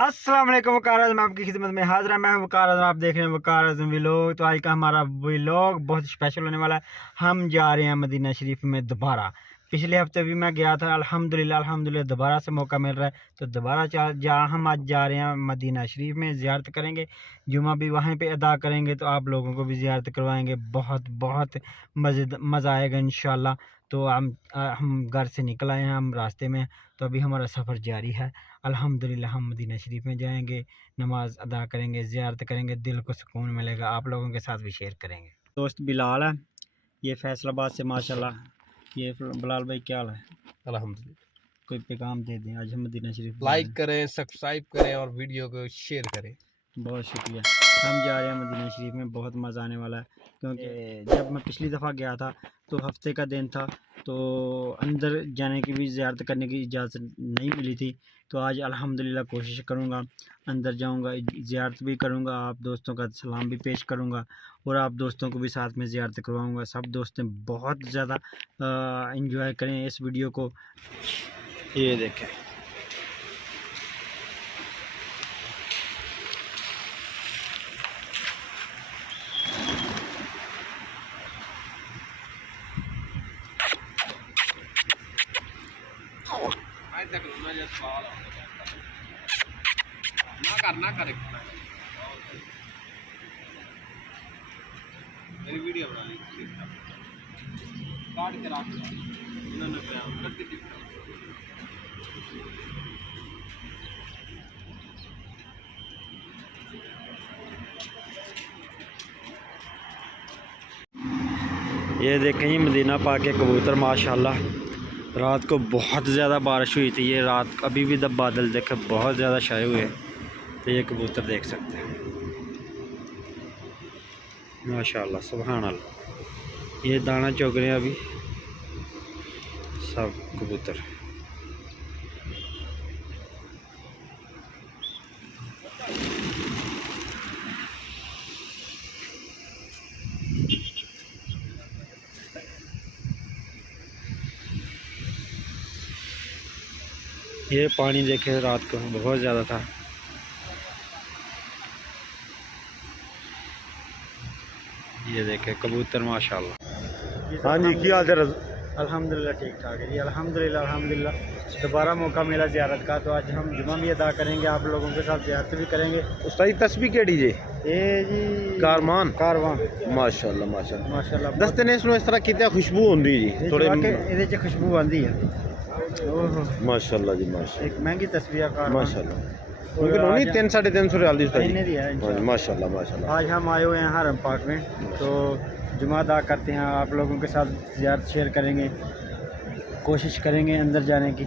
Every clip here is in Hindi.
अस्सलाम वालेकुम वकार आज़म आपकी खिदमत में हाजिर है। मैं हूं वकार आज़म, आप देख रहे हैं वकार आज़म व्लॉग। तो आज का हमारा व्लॉग बहुत स्पेशल होने वाला है। हम जा रहे हैं मदीना शरीफ में दोबारा। पिछले हफ्ते भी मैं गया था, अल्हम्दुलिल्लाह दोबारा से मौका मिल रहा है तो दोबारा हम आज जा रहे हैं मदीना शरीफ में ज़ियारत करेंगे। जुमा भी वहीं पे अदा करेंगे तो आप लोगों को भी ज़ियारत करवाएंगे। बहुत मज़ा आएगा इंशाल्लाह। तो हम घर से निकल आए हैं, हम रास्ते में, तो अभी हमारा सफ़र जारी है। अल्हम्दुलिल्लाह हम मदीना शरीफ में जाएंगे, नमाज अदा करेंगे, ज़ियारत करेंगे, दिल को सुकून मिलेगा। आप लोगों के साथ भी शेयर करेंगे। दोस्त बिलाल है, ये फैसलाबाद से माशाल्लाह। ये बिलाल भाई क्या हाल है? अल्हम्दुलिल्लाह। कोई पैगाम दे दें, आज हम मदीना शरीफ। लाइक करें, सब्सक्राइब करें और वीडियो को शेयर करें। बहुत शुक्रिया। हम जा रहे हैं मदीना शरीफ में, बहुत मज़ा आने वाला है। क्योंकि जब मैं पिछली दफ़ा गया था तो हफ्ते का दिन था, तो अंदर जाने की भी ज़ियारत करने की इजाज़त नहीं मिली थी। तो आज अल्हम्दुलिल्लाह कोशिश करूँगा, अंदर जाऊँगा, ज़ियारत भी करूँगा, आप दोस्तों का सलाम भी पेश करूँगा और आप दोस्तों को भी साथ में ज़ियारत करवाऊँगा। सब दोस्त बहुत ज़्यादा इंजॉय करें इस वीडियो को। ये देखें, ना करे मेरी वीडियो बना ली, काट के रख ये देखें जी मदीना पाक के कबूतर माशाल्लाह। रात को बहुत ज़्यादा बारिश हुई थी, ये रात अभी भी दब बादल देखे बहुत ज़्यादा छाए हुए हैं। तो ये कबूतर देख सकते हैं माशाल्लाह, सुभान अल्लाह। ये दाना चुग रहे हैं अभी सब कबूतर। ये पानी देखे रात को बहुत ज़्यादा था। ये देखे कबूतर माशाल्लाह। हाँ जी, क्या हाल है? अल्हम्दुलिल्लाह ठीक ठाक है जी, अल्हम्दुलिल्लाह। दोबारा मौका मिला ज़ियारत का, तो आज हम जुमा भी अदा करेंगे, आप लोगों के साथ ज़ियारत भी करेंगे। उसकी तस्बीह केड़ी जी? ये जी कारवान माशाल्लाह माशाल्लाह। दस्ते ने इसमें इस तरह की खुशबू होंदी जी, थोड़े ये खुशबू आती है। ओहो माशाल्लाह जी, माशाल्लाह। एक महंगी तस्वीर माशाल्लाह। मुमकिन होनी 300-350 रियाल दी है। माशाल्लाह। आज हम आए हुए हैं हरम पाक में, तो जुमा अदा करते हैं, आप लोगों के साथ ज़ियारत शेयर करेंगे, कोशिश करेंगे अंदर जाने की।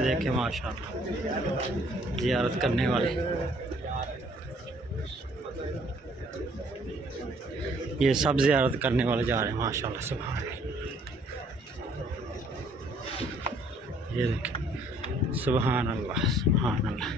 देखे माशाअल्लाह ज़ियारत करने वाले, ये सब ज़ियारत करने वाले जा रहे हैं माशाअल्लाह। सुभान अल्लाह, ये देखें, सुभान अल्लाह, सुभान अल्लाह।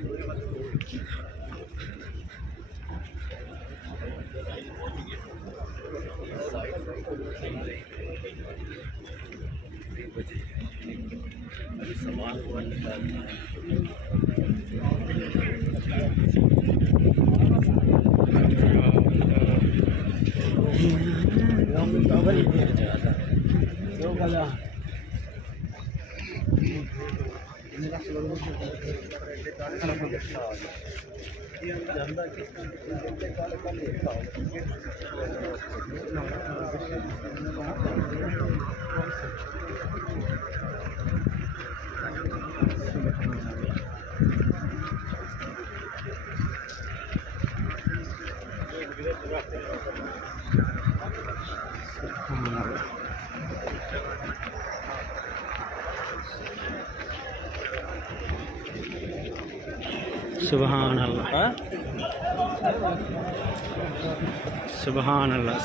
सुभान अल्लाह, सुभान अल्लाह,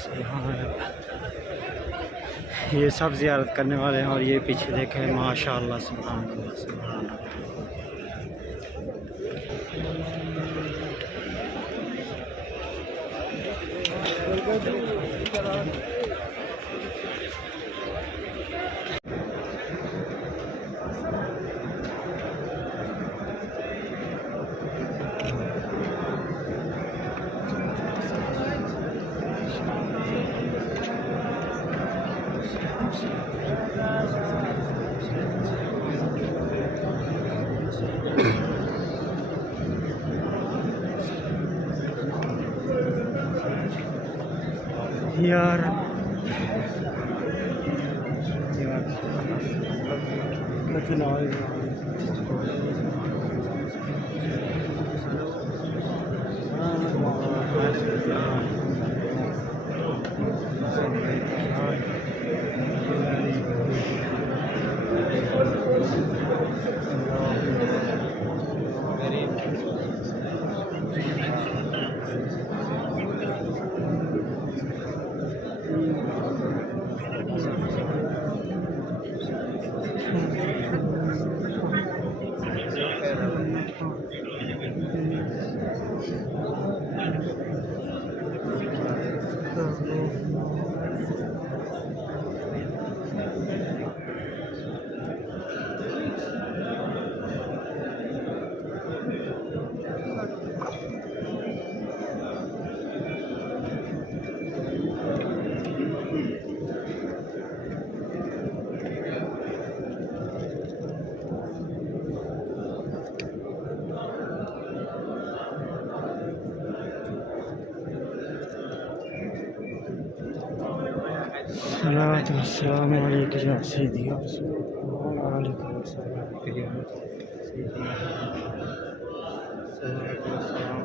सुभान अल्लाह। ये सब ज़ियारत करने वाले हैं, और ये पीछे देखें माशाअल्लाह, सुभान अल्लाह, सुभान अल्लाह। यार अस्सलातु वस्सलामु अलैका या सय्यदी या रसूलल्लाह अलैका वस्सलाम या सय्यदी अस्सलातु वस्सलाम।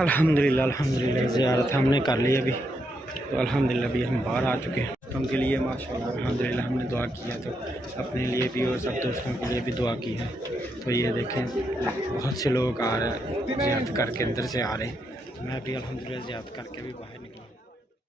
अल्हम्दुलिल्लाह ज़ियारत हमने कर ली अभी, तो अल्हम्दुलिल्लाह अभी हम बाहर आ चुके हैं। तो उनके लिए माशाल्लाह अल्हम्दुलिल्लाह हमने दुआ किया, तो अपने लिए भी और सब दोस्तों के लिए भी दुआ की है। तो ये देखें बहुत से लोग आ रहे हैं ज़ियारत करके, अंदर से आ रहे हैं। तो मैं भी अल्हम्दुलिल्लाह ज़ियारत करके भी बाहर